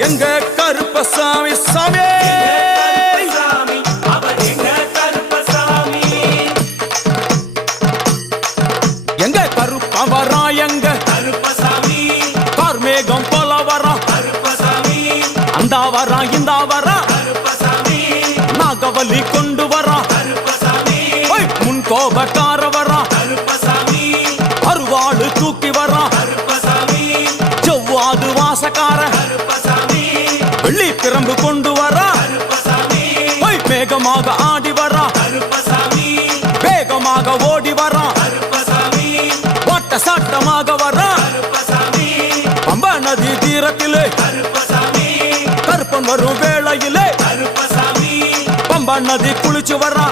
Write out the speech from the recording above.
எங்க கருப்பசாமி சாமி எங்க கருப்பா வரா எங்க கருப்பசாமி கார்மேகம் போல வரா கருப்பசாமி அந்த வரா இந்த வரா கருப்பசாமி நாகவலி கொண்டு வரா கருப்பசாமி முன் கோபக்கார வரா கருப்பசாமி அருவாளு தூக்கி வரா கருப்பசாமி செவ்வாது வாசக்கார கருப்பசாமி வெள்ளி பிரம்பு கொண்டு வரா கருப்பசாமி வேகமாக ஆடி வரா கருப்பசாமி வேகமாக ஓடி வரா கருப்பசாமி ஓட்ட சாட்டமாக வரா கருப்பசாமி பம்பா நதி தீரத்திலே கருப்பசாமி கருப்பன் வரும் வேளையிலே கருப்பசாமி பம்பா நதி குளிச்சு வரா